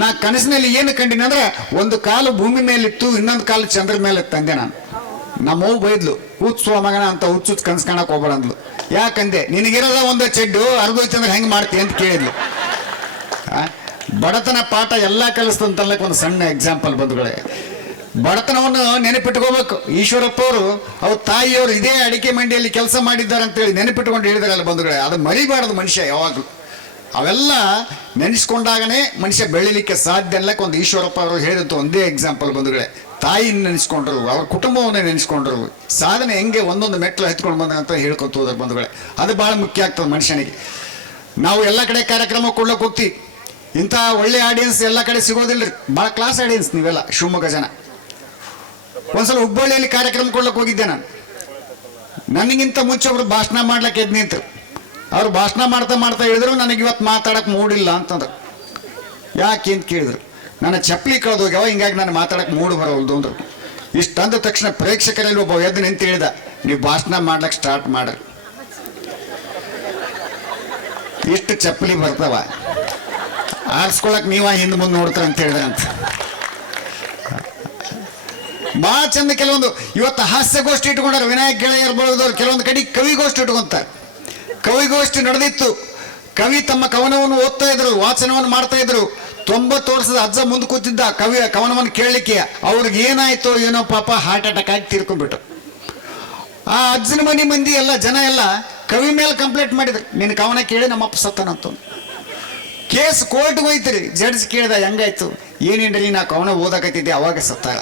ನಾ ಕನಸಿನಲ್ಲಿ ಏನು ಕಂಡಿನಿ ಅಂದ್ರೆ ಒಂದು ಕಾಲು ಭೂಮಿ ಮೇಲಿತ್ತು, ಇನ್ನೊಂದು ಕಾಲು ಚಂದ್ರ ಮೇಲೆ ತಂದೆ ನಾನು. ನಮ್ಮವ್ವ ಬೈದ್ಲು, ಹುಚ್ಚುವ ಮಗನ ಅಂತ ಹುಚ್ಚುಚ್ಚು ಕನಸು ಕಾಣಕ್ಕೆ ಹೋಗ್ಬೇಡ ಅಂದ್ಲು. ಯಾಕಂದೆ, ನಿನಗಿರೋದ ಒಂದು ಚೆಡ್ಡು ಅರ್ಧೋಯ್ತಂದ್ರೆ ಹೆಂಗೆ ಮಾಡ್ತೀಯ ಅಂತ ಕೇಳಿದ್ಲು. ಬಡತನ ಪಾಠ ಎಲ್ಲ ಕಲಿಸ್ತಂತಲ್ಲಕ್ಕೆ ಒಂದು ಸಣ್ಣ ಎಕ್ಸಾಂಪಲ್ ಬಂಧುಗಳೇ. ಬಡತನವನ್ನು ನೆನಪಿಟ್ಕೋಬೇಕು. ಈಶ್ವರಪ್ಪ ಅವ್ರ ತಾಯಿಯವರು ಇದೇ ಅಡಿಕೆ ಮಂಡಿಯಲ್ಲಿ ಕೆಲಸ ಮಾಡಿದ್ದಾರೆ ಅಂತೇಳಿ ನೆನಪಿಟ್ಕೊಂಡು ಹೇಳಿದಾರಲ್ಲ ಬಂಧುಗಳೇ. ಅದು ಮರಿಬಾರದು ಮನುಷ್ಯ ಯಾವಾಗಲೂ. ಅವೆಲ್ಲ ನೆನೆಸ್ಕೊಂಡಾಗನೇ ಮನುಷ್ಯ ಬೆಳಿಲಿಕ್ಕೆ ಸಾಧ್ಯ. ಎಲ್ಲಕ್ಕೆ ಒಂದು ಈಶ್ವರಪ್ಪ ಅವರು ಹೇಳಿದಂಥ ಒಂದೇ ಎಕ್ಸಾಂಪಲ್ ಬಂಧುಗಳೇ. ತಾಯಿನ ನೆನೆಸ್ಕೊಂಡ್ರು, ಅವ್ರ ಕುಟುಂಬವನ್ನ ನೆನೆಸ್ಕೊಂಡ್ರು, ಸಾಧನೆ ಹೆಂಗೆ ಒಂದೊಂದು ಮೆಟ್ಲು ಹತ್ಕೊಂಡು ಬಂದ ಅಂತ ಹೇಳ್ಕೊತ ಹೋದ್ರ ಬಂಧುಗಳೇ. ಅದು ಭಾಳ ಮುಖ್ಯ ಆಗ್ತದೆ ಮನುಷ್ಯನಿಗೆ. ನಾವು ಎಲ್ಲ ಕಡೆ ಕಾರ್ಯಕ್ರಮ ಕೊಡ್ಲಿಕ್ಕೆ ಹೋಗ್ತೀವಿ, ಇಂಥ ಒಳ್ಳೆ ಆಡಿಯನ್ಸ್ ಎಲ್ಲ ಕಡೆ ಸಿಗೋದಿಲ್ಲ ರೀ. ಭಾಳ ಕ್ಲಾಸ್ ಆಡಿಯನ್ಸ್ ನೀವೆಲ್ಲ ಶಿವಮೊಗ್ಗ ಜನ. ಒಂದ್ಸಲ ಹುಬ್ಬಳ್ಳಿಯಲ್ಲಿ ಕಾರ್ಯಕ್ರಮ ಕೊಡ್ಲಿಕ್ಕೆ ಹೋಗಿದ್ದೆ ನಾನು. ನನಗಿಂತ ಮುಂಚೆ ಒಬ್ರು ಭಾಷಣ ಮಾಡ್ಲಿಕ್ಕೆ ಎದ್ದು ನಿಂತರು. ಅವ್ರು ಭಾಷಣ ಮಾಡ್ತಾ ಮಾಡ್ತಾ ಹೇಳಿದ್ರು, ನನಗೆ ಇವತ್ತು ಮಾತಾಡಕ್ಕೆ ಮೂಡಿಲ್ಲ ಅಂತಂದ್ರು. ಯಾಕೆ ಅಂತ ಕೇಳಿದ್ರು. ನನ್ನ ಚಪ್ಪಲಿ ಕಳೆದು ಹೋಗ್ಯಾವ, ಹಿಂಗಾಗಿ ನಾನು ಮಾತಾಡಕ್ಕೆ ಮೂಡು ಬರೋಲ್ದು ಅಂದ್ರು. ಇಷ್ಟು ಅಂದ ತಕ್ಷಣ ಪ್ರೇಕ್ಷಕರಲ್ಲಿ ಒಬ್ಬ ಎದ್ದು ನಿಂತು ಹೇಳ್ದ, ನೀವು ಭಾಷಣ ಮಾಡ್ಲಿಕ್ಕೆ ಸ್ಟಾರ್ಟ್ ಮಾಡ್ರಿ, ಇಷ್ಟು ಚಪ್ಪಲಿ ಬರ್ತಾವ, ಆರಿಸ್ಕೊಳಕ್ ನೀವ ಹಿಂದೆ ಮುಂದೆ ನೋಡ್ತಾರ ಅಂತ ಹೇಳಿದ್ರಂತ. ಭಾಳ ಚಂದ. ಕೆಲವೊಂದು ಇವತ್ತು ಹಾಸ್ಯಗೋಷ್ಠಿ ಇಟ್ಕೊಂಡಾರ, ವಿನಾಯಕ್ ಗೆಳೆಯರು ಬಳಗದವ್ರು. ಕೆಲವೊಂದು ಕಡೆ ಕವಿಗೋಷ್ಠಿ ಇಟ್ಕೊಂತಾರೆ. ಕವಿಗೋಷ್ಠಿ ನಡೆದಿತ್ತು. ಕವಿ ತಮ್ಮ ಕವನವನ್ನು ಓದ್ತಾ ಇದ್ರು, ವಾಚನವನ್ನು ಮಾಡ್ತಾ ಇದ್ರು. 90 ವರ್ಷದ ಅಜ್ಜ ಮುಂದೆ ಕೂತಿದ್ದ ಕವನವನ್ನು ಕೇಳಲಿಕ್ಕೆ. ಅವ್ರಿಗೆ ಏನಾಯ್ತೋ ಏನೋ ಪಾಪ ಹಾರ್ಟ್ ಅಟ್ಯಾಕ್ ಆಗಿ ತೀರ್ಕೊಂಡ್ಬಿಟ್ಟು. ಆ ಅಜ್ಜನ ಮನೆ ಮಂದಿ ಎಲ್ಲ ಜನ ಎಲ್ಲ ಕವಿ ಮೇಲೆ ಕಂಪ್ಲೇಂಟ್ ಮಾಡಿದ್ರು, ನಿನ್ನ ಕವನ ಕೇಳಿ ನಮ್ಮಪ್ಪ ಸತ್ತನಂತ. ಕೇಸ್ ಕೋರ್ಟ್ಗೆ ಹೋಯ್ತಿರಿ. ಜಡ್ಜ್ ಕೇಳ್ದ, ಹೆಂಗಾಯ್ತು? ಏನೇನ್ರಿ, ನಾ ಕವನ ಓದಕತ್ತಿದ್ದೆ ಅವಾಗ ಸತ್ತಾಳ.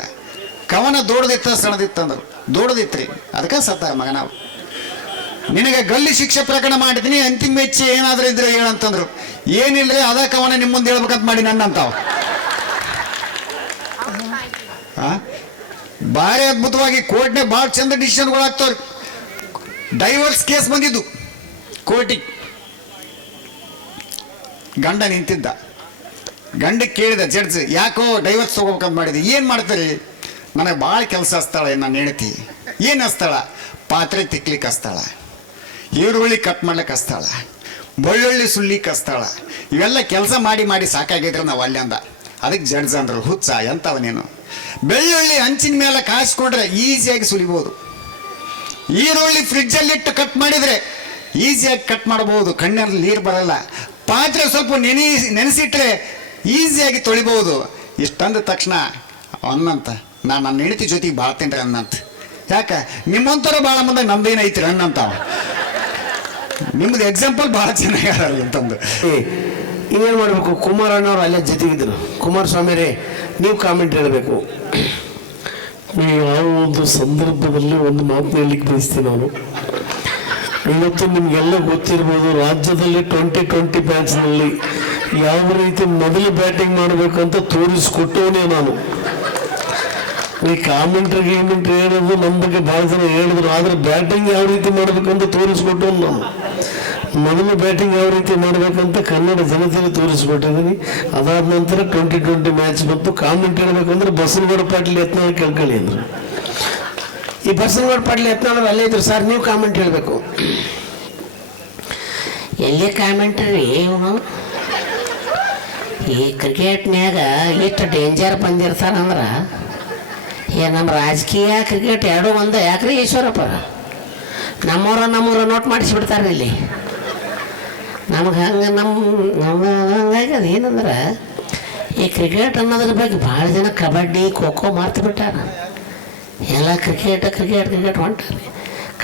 ಕವನ ದೊಡ್ಡದಿತ್ತ ಸಣ್ಣದಿತ್ತಂದ್ರು. ದೊಡ್ಡದಿತ್ರಿ, ಅದಕ್ಕೆ ಸತ್ತಾಳ ಮಗ. ನಾವು ನಿನಗೆ ಗಲ್ಲಿ ಶಿಕ್ಷೆ ಪ್ರಕರಣ ಮಾಡಿದ್ದೀನಿ, ಅಂತಿಮ ಇಚ್ಛೆ ಏನಾದರೂ ಇದ್ರೆ ಹೇಳಂತಂದ್ರು. ಏನಿಲ್ಲರಿ, ಅದ ಕವನ ನಿಮ್ಮ ಮುಂದೆ ಹೇಳ್ಬೇಕಂತ ಮಾಡಿ ನನ್ನಂತಾವ. ಭಾರಿ ಅದ್ಭುತವಾಗಿ ಕೋರ್ಟ್ನಾಗ ಭಾಳ ಚಂದ ಡಿಸಿಷನ್ಗಳು ಆಗ್ತಾವ್ರಿ. ಡೈವರ್ಸ್ ಕೇಸ್ ಬಂದಿದ್ದು ಕೋರ್ಟಿಗೆ. ಗಂಡ ನಿಂತಿದ್ದ. ಗಂಡ ಕೇಳಿದ ಜಡ್ಜ್, ಯಾಕೋ ಡೈವರ್ಸ್ ತಗೋಬೇಕಂತ ಮಾಡಿದ್ವಿ. ಏನು ಮಾಡ್ತಾರೆ? ನನಗೆ ಭಾಳ ಕೆಲಸ ಹಸ್ತಾಳೆ ನಾನು ಹೇಳ್ತಿ. ಏನು ಹಸ್ತಾಳ? ಪಾತ್ರೆ ತಿಕ್ಲಿಕ್ಕೆ ಹಸ್ತಾಳ, ಈರುಳ್ಳಿ ಕಟ್ ಮಾಡ್ಲಿಕ್ಕೆ ಹಸ್ತಾಳ, ಬೆಳ್ಳುಳ್ಳಿ ಸುಳ್ಳಿಕ್ಕೆ ಹಸ್ತಾಳ. ಇವೆಲ್ಲ ಕೆಲಸ ಮಾಡಿ ಮಾಡಿ ಸಾಕಾಗಿದ್ರೆ ನಾವು ಅಲ್ಲಿ ಅಂದ. ಅದಕ್ಕೆ ಜಡ್ಜ್ ಅಂದರು, ಹುಚ್ಚ ಎಂತವ ನೀನು? ಬೆಳ್ಳುಳ್ಳಿ ಹಂಚಿನ ಮೇಲೆ ಕಾಯಿಸ್ಕೊಂಡ್ರೆ ಈಸಿಯಾಗಿ ಸುಲಿಬೋದು. ಈರುಳ್ಳಿ ಫ್ರಿಜ್ಜಲ್ಲಿಟ್ಟು ಕಟ್ ಮಾಡಿದರೆ ಈಸಿಯಾಗಿ ಕಟ್ ಮಾಡ್ಬೋದು, ಕಣ್ಣಲ್ಲಿ ನೀರು ಬರಲ್ಲ. ಪಾತ್ರೆ ಸ್ವಲ್ಪ ನೆನೆಸಿಟ್ರೆ ಈಸಿಯಾಗಿ ತೊಳಿಬೋದು. ಇಷ್ಟಂದ ತಕ್ಷಣ ಅನ್ನಂತ, ನಾನು ನನ್ನ ಹೆಂಡತಿ ಜೊತೆಗೆ ಬಾಳ್ತೀನಿ ರೀ ಅನ್ನಂತ. ಯಾಕೆ? ನಿಮ್ಮಂಥರ ಭಾಳ ಮಂದಾಗ ನಮ್ದೇನೈತಿ ಅನ್ನಂತಾವ. ನಿಮ್ದು ಎಕ್ಸಾಂಪಲ್ ಭಾಳ ಚೆನ್ನಾಗಿರಲ್ಲ ಅಂತಂದು. ಇನ್ನೇನು ಮಾಡಬೇಕು? ಕುಮಾರಣ್ಣವ್ರು ಅಲ್ಲೇ ಜೊತೆಗಿದ್ರು. ಕುಮಾರಸ್ವಾಮಿ ರೇ, ನೀವು ಕಾಮೆಂಟ್ ಹೇಳಬೇಕು. ಯಾವ ಒಂದು ಸಂದರ್ಭದಲ್ಲಿ ಒಂದು ಮಾತನ್ನ ಹೇಳಲಿಕ್ಕೆ ಬಯಸ್ತೀನಿ ನಾನು. ಇವತ್ತು ನಿಮಗೆಲ್ಲ ಗೊತ್ತಿರ್ಬೋದು, ರಾಜ್ಯದಲ್ಲಿ 2020 ಮ್ಯಾಚ್ನಲ್ಲಿ ಯಾವ ರೀತಿ ಮೊದಲು ಬ್ಯಾಟಿಂಗ್ ಮಾಡಬೇಕಂತ ತೋರಿಸ್ಕೊಟ್ಟವನೇ ನಾನು. ಈ ಕಾಮೆಂಟ್ರಿ ಹೇಳೋದು ನಮ್ಮ ಬಗ್ಗೆ ಭಾಳ ಜನ ಹೇಳಿದ್ರು, ಆದರೆ ಬ್ಯಾಟಿಂಗ್ ಯಾವ ರೀತಿ ಮಾಡಬೇಕಂತ ತೋರಿಸ್ಕೊಟ್ಟವನು ನಾನು. ಮೊದಲು ಬ್ಯಾಟಿಂಗ್ ಯಾವ ರೀತಿ ಮಾಡಬೇಕಂತ ಕನ್ನಡ ಜನತೆಗೆ ತೋರಿಸ್ಕೊಟ್ಟಿದ್ದೀನಿ. ಅದಾದ ನಂತರ 2020 ಮ್ಯಾಚ್ ಬಂತು. ಕಾಮೆಂಟ್ ಹೇಳಬೇಕಂದ್ರೆ ಬಸನಗೌಡ ಪಾಟೀಲ್ ಯತ್ನಾಳ್ ಕೇಳ್ಕೊಳ್ಳಿ ಅಂದರು. ಈ ಬಸನಗೌಡ ಪಾಟೀಲ್ ಯತ್ನಾಳ್ ಅಲ್ಲೇ ಇದ್ರು. ಸರ್ ನೀವು ಕಾಮೆಂಟ್ ಹೇಳಬೇಕು. ಎಲ್ಲಿ ಕಾಮೆಂಟ್ ರೀ ಇವನು? ಈ ಕ್ರಿಕೆಟ್ನ್ಯಾಗ ಎಷ್ಟು ಡೇಂಜರ್ ಬಂದಿರ್ತಾರಂದ್ರೆ, ನಮ್ಮ ರಾಜಕೀಯ ಕ್ರಿಕೆಟ್ ಎರಡೂ ಒಂದೇ. ಯಾಕ್ರಿ ಈಶ್ವರಪ್ಪ? ನಮ್ಮೂರ ನೋಟ್ ಮಾಡಿಸ್ಬಿಡ್ತಾರೆ ಇಲ್ಲಿ. ನಮ್ಗೆ ಹಂಗಾಗಿ ಅದು ಏನಂದ್ರೆ, ಈ ಕ್ರಿಕೆಟ್ ಅನ್ನೋದ್ರ ಬಗ್ಗೆ ಭಾಳ ಜನ ಕಬಡ್ಡಿ ಖೋ ಮಾರ್ತು ಬಿಟ್ಟಾರ. ಎಲ್ಲ ಕ್ರಿಕೆಟ್ ಹೊಂಟಾರೆ.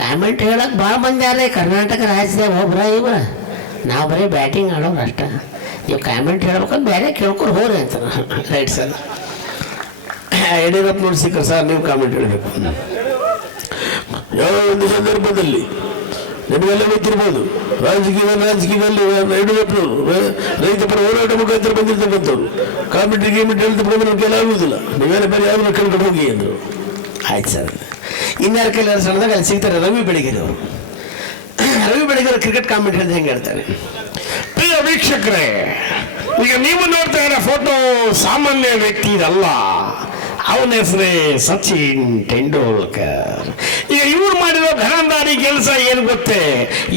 ಕಾಮೆಂಟ್ ಹೇಳಕ್ಕೆ ಭಾಳ ಮಂದಿ ಯಾರೇ ಕರ್ನಾಟಕ ರಾಜ್ಯದಾಗ ಒಬ್ಬರ ಇವ. ನಾವು ಬರೀ ಬ್ಯಾಟಿಂಗ್ ಆಡೋರು ಅಷ್ಟೇ. ನೀವು ಕಾಮೆಂಟ್ ಹೇಳ್ಬೇಕಂತ ಬೇರೆ ಕೇಳ್ಕೊಂಡು ಹೋಗ್ರಿ ಅಂತ. Right sir. ಯಡಿಯೂರಪ್ಪನವ್ರು ಸಿಕ್ಕರು, ಸರ್ ನೀವು ಕಾಮೆಂಟ್ ಹೇಳಬೇಕು. ಯಾವ ಒಂದು ಸಂದರ್ಭದಲ್ಲಿ ನಿಮಗೆಲ್ಲ ಗೊತ್ತಿರ್ಬೋದು, ರಾಜಕೀಯದಲ್ಲಿ ಯಡಿಯೂರಪ್ಪನವರು ರೈತ ಪರ ಹೋರಾಟ ಮುಖಾಂತರ ಬಂದಿರ್ತಕ್ಕಂಥವ್ರು. ಕಾಮೆಂಟ್ರಿ ಹೇಳ್ತಕ್ಕಂಥ ನಮ್ಗೆ ಕೆಲ ಆಗುವುದಿಲ್ಲ, ನೀವೇನೇ ಬೇರೆ ಯಾವ್ದನ್ನ ಕೇಳ್ಕೊಂಡು ಹೋಗಿ ಅಂದರು. ಆಯ್ತು ಸರ್. ಇನ್ಯಾರ ಕೈಲಾರ ಸಣ್ಣದಾಗ ಅಲ್ಲಿ ಸಿಗ್ತಾರೆ ರವಿ ಬೆಳಗೆರೆ ಅವರು. ರವಿ ಬೆಳಗೆರೆ ಕ್ರಿಕೆಟ್ ಕಾಮೆಂಟ್ ಹೇಳಿದ್ರೆ ಹೆಂಗೆ ಹೇಳ್ತಾರೆ? ಪ್ರಿಯ ವೀಕ್ಷಕರೇ, ಈಗ ನೀವು ನೋಡ್ತಾ ಇರೋ ಫೋಟೋ ಸಾಮಾನ್ಯ ವ್ಯಕ್ತಿ ಇದಲ್ಲ. ಅವನ ಹೆಸರೇ ಸಚಿನ್ ತೆಂಡೂಲ್ಕರ್. ಈಗ ಇವ್ರು ಮಾಡಿರೋ ಘನಂದಾರಿ ಕೆಲಸ ಏನು ಗೊತ್ತೇ?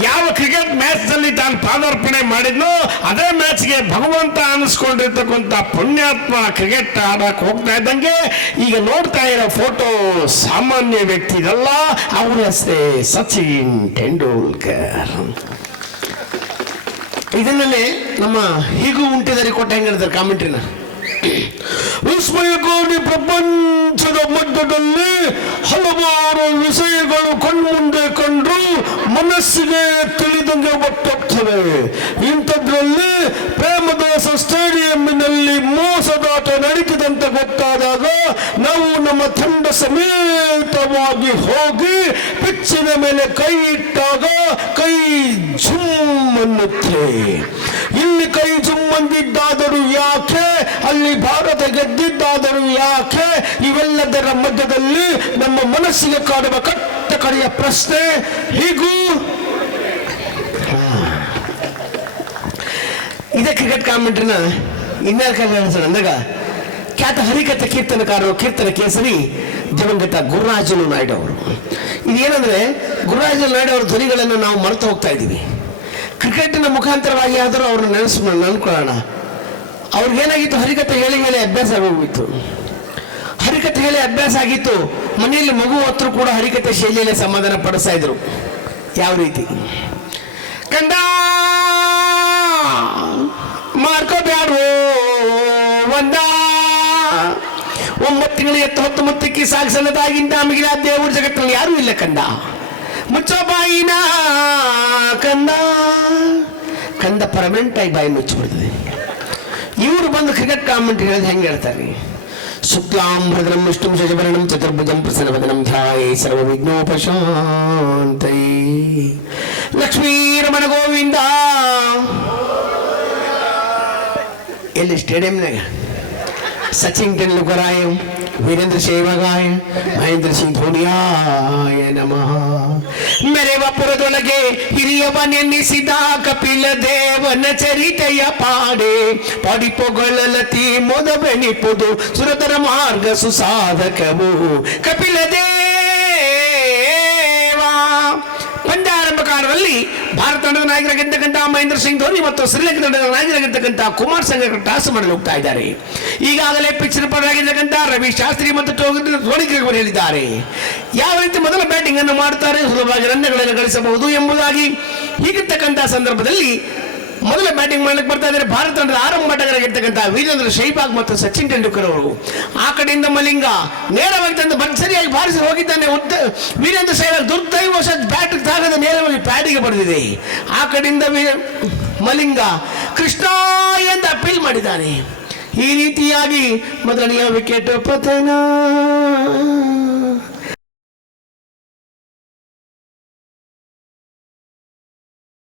ಯಾವ ಕ್ರಿಕೆಟ್ ಮ್ಯಾಚ್ ನಲ್ಲಿ ತಾನು ಪಾದಾರ್ಪಣೆ ಮಾಡಿದ್ನೋ ಅದೇ ಮ್ಯಾಚ್ಗೆ ಭಗವಂತ ಅನಿಸ್ಕೊಂಡಿರ್ತಕ್ಕಂಥ ಪುಣ್ಯಾತ್ಮ ಕ್ರಿಕೆಟ್ ಆಡಕ್ಕೆ ಹೋಗ್ತಾ ಇದ್ದಂಗೆ ಈಗ ನೋಡ್ತಾ ಇರೋ ಫೋಟೋ ಸಾಮಾನ್ಯ ವ್ಯಕ್ತಿ ಇದಲ್ಲ, ಅವನ ಹೆಸರೇ ಸಚಿನ್ ತೆಂಡೂಲ್ಕರ್. ಇದನ್ನೇ ನಮ್ಮ ಹೀಗೂ ಉಂಟಿದರೆ ಕೊಟ್ಟ ಹೆಂಗೆ ಹೇಳ್ತಾರೆ ಕಾಮೆಂಟ್ರಿನ? ವಿಸ್ಮಯಕಾರಿ ಪ್ರಪಂಚದ ಮಧ್ಯದಲ್ಲಿ ಹಲವಾರು ವಿಷಯಗಳು ಕಣ್ಮುಂದೆ ಕಂಡು ಮನಸ್ಸಿಗೆ ತಿಳಿದಂಗೆ ಗೊತ್ತಾಗ್ತವೆ. ಇಂಥದ್ರಲ್ಲಿ ಪ್ರೇಮದಾಸ ಸ್ಟೇಡಿಯಂನಲ್ಲಿ ಮೋಸದಾಟ ನಡೀತಿದಂತೆ ಗೊತ್ತಾದಾಗ ನಾವು ನಮ್ಮ ನಮ್ಮ ತಂಡ ಸಮೇತವಾಗಿ ಹೋಗಿ ಪಿಚ್ಚಿನ ಮೇಲೆ ಕೈ ಇಟ್ಟಾಗ ಕೈ ಝುಮ್ ಅನ್ನುತ್ತೆ. ಇಲ್ಲಿ ಕೈ ಝುಮ್ ಅಂದಿದ್ದಾದರೂ ಯಾಕೆ, ಅಲ್ಲಿ ಭಾರತ ಗೆದ್ದಿದ್ದಾದರೂ ಯಾಕೆ? ಇವೆಲ್ಲದರ ಮಧ್ಯದಲ್ಲಿ ನಮ್ಮ ಮನಸ್ಸಿಗೆ ಕಾಡುವ ಕಟ್ಟ ಕಡೆಯ ಪ್ರಶ್ನೆ ಹೀಗೂ ಇದೇ ಕ್ರಿಕೆಟ್ ಕಾಮೆಂಟ್ರಿನ ಇನ್ಯಾರ ಕಾಲ ಅಂದಾಗ ಖ್ಯಾತ ಹರಿಕಥೆ ಕೀರ್ತನಕಾರರು ಕೀರ್ತನ ಕೇಸರಿ ದಿವಂಗತ ಗುರುರಾಜುಲು ನಾಯ್ಡು ಅವರು. ಇದೇನಂದ್ರೆ ಗುರುರಾಜುಲು ನಾಯ್ಡು ಅವರ ಧ್ವನಿಗಳನ್ನು ನಾವು ಮರೆತು ಹೋಗ್ತಾ ಇದ್ದೀವಿ. ಕ್ರಿಕೆಟಿನ ಮುಖಾಂತರವಾಗಿ ಆದರೂ ಅವ್ರನ್ನ ನೆನ್ಕೊಳ್ಳೋಣ. ಅವ್ರಿಗೇನಾಗಿತ್ತು, ಹರಿಕಥೆ ಹೇಳಿ ಹೇಳಿ ಅಭ್ಯಾಸ ಆಗೋಗಿತ್ತು. ಹರಿಕಥೆ ಹೇಳಿ ಅಭ್ಯಾಸ ಆಗಿತ್ತು. ಮನೆಯಲ್ಲಿ ಮಗು ಹೊತ್ತರು ಕೂಡ ಹರಿಕಥೆ ಶೈಲಿಯಲ್ಲೇ ಸಮಾಧಾನ ಪಡಿಸ್ತಾ ಇದ್ರು. ಯಾವ ರೀತಿ? ಕಂದ ಮಾರ್ಕೋಬ್ಯಾಡ್ರೋ ಒಂದ 9 ತಿಂಗಳು ಎತ್ತು 10 ಮುತ್ತಕ್ಕೆ ಸಾಗಿಸಲದಾಗಿಂದ ಮಿಗಿಲ ದೇವ್ರ ಜಗತ್ತಿನಲ್ಲಿ ಯಾರೂ ಇಲ್ಲ ಕಂದ. ಮುಚ್ಚೋ ಬಾಯಿನ ಕಂದ. ಕಂದ ಪರ್ಮನೆಂಟ್ ಆಗಿ ಬಾಯಿ ಮುಚ್ಚಿಬಿಡ್ತದೆ. ಇವರು ಬಂದು ಕ್ರಿಕೆಟ್ ಕಾಮೆಂಟ್ ಹೇಳಿದ್ರೆ ಹೆಂಗೆ ಹೇಳ್ತಾರೆ? ಶುಕ್ಲಾಂ ಭದ್ರಂ ವಿಷ್ಣುಂ ಶಶಿವರ್ಣಂ ಚತುರ್ಭುಜಂ ಪ್ರಸನ್ನವದನಂ ಧ್ಯಾಯೇ ಸರ್ವ ವಿಘ್ನೋಪಶಾಂತಯೇ. ಲಕ್ಷ್ಮೀ ರಮಣ ಗೋವಿಂದ. ಎಲ್ಲಿ ಸ್ಟೇಡಿಯಂನಾಗ ಸಚಿನ್ ತೆಂಡೂಲ್ಕರಾಯ, ವೀರೇಂದ್ರ ಸೆಹ್ವಾಗಾಯ, ಮಹೇಂದ್ರ ಸಿಂಗ್ ಧೋನಿಯಾಯ ನಮಃ. ಮೆರೆವಪುರದೊಳಗೆ ಹಿರಿಯವನೆನ್ನಿಸಿದ ಕಪಿಲ ದೇವನ ಚರಿತೆಯ ಪಾಡೆ ಪಾಡಿ ಪೊಗಳಲತಿ ಮೊದ ಬೆಣಿಪುದು ಸುರದರ ಮಾರ್ಗ ಸುಸಾಧಕವು ಕಪಿಲ ದೇವ. ಪಂದ್ಯಾರಂಭ ಕಾಲದಲ್ಲಿ ಭಾರತ ತಂಡದ ನಾಯಕರಾಗಿರ್ತಕ್ಕಂಥ ಮಹೇಂದ್ರ ಸಿಂಗ್ ಧೋನಿ ಮತ್ತು ಶ್ರೀಲಂಕಾ ತಂಡದ ನಾಯಕರಾಗಿರ್ತಕ್ಕಂಥ ಕುಮಾರ್ ಸಂಗಕ್ಕರ ಟಾಸ್ ಮಾಡಲು ಹೋಗ್ತಾ ಇದ್ದಾರೆ. ಈಗಾಗಲೇ ಪಿಚ್ ಪರವಾಗಿರ್ತಕ್ಕಂಥ ರವಿ ಶಾಸ್ತ್ರಿ ಮತ್ತು ಧೋನಿ ಹೇಳಿದ್ದಾರೆ ಯಾವ ರೀತಿ ಮೊದಲ ಬ್ಯಾಟಿಂಗ್ ಅನ್ನು ಮಾಡುತ್ತಾರೆ, ಸುಲಭವಾಗಿ ರನ್ಗಳನ್ನು ಗಳಿಸಬಹುದು ಎಂಬುದಾಗಿ. ಹೀಗಿರ್ತಕ್ಕಂಥ ಸಂದರ್ಭದಲ್ಲಿ ಮೊದಲ ಬ್ಯಾಟಿಂಗ್ ಮಾಡಲಿಕ್ಕೆ ಬರ್ತಾ ಇದ್ದಾರೆ ಭಾರತ ತಂಡದ ಆರಂಭ ಆಟಗಾರರಾಗಿರ್ತಕ್ಕಂಥ ವೀರೇಂದ್ರ ಸೆಹ್ವಾಗ್ ಮತ್ತು ಸಚಿನ್ ತೆಂಡೂಲ್ಕರ್ ಅವರು. ಆ ಕಡೆಯಿಂದ ಮಲಿಂಗ ನೇರವಾಗಿ ತಂದು ಭರ್ಜರಿಯಾಗಿ ಬಾರಿಸಿ ಹೋಗಿದ್ದಾನೆ. ವೀರೇಂದ್ರ ಸೆಹ್ವಾಗ್ ದುರ್ದೈವಶಾತ್ ಬ್ಯಾಟ್ ತಾಗದ ನೇರವಾಗಿ ಪ್ಯಾಡಿಗೆ ಬರೆದಿದೆ. ಆ ಕಡೆಯಿಂದ ಮಲಿಂಗ ಕೃಷ್ಣ ಎಂದು ಅಪೀಲ್ ಮಾಡಿದ್ದಾನೆ. ಈ ರೀತಿಯಾಗಿ ಮೊದಲನೆಯ ವಿಕೆಟ್ ಪತನ.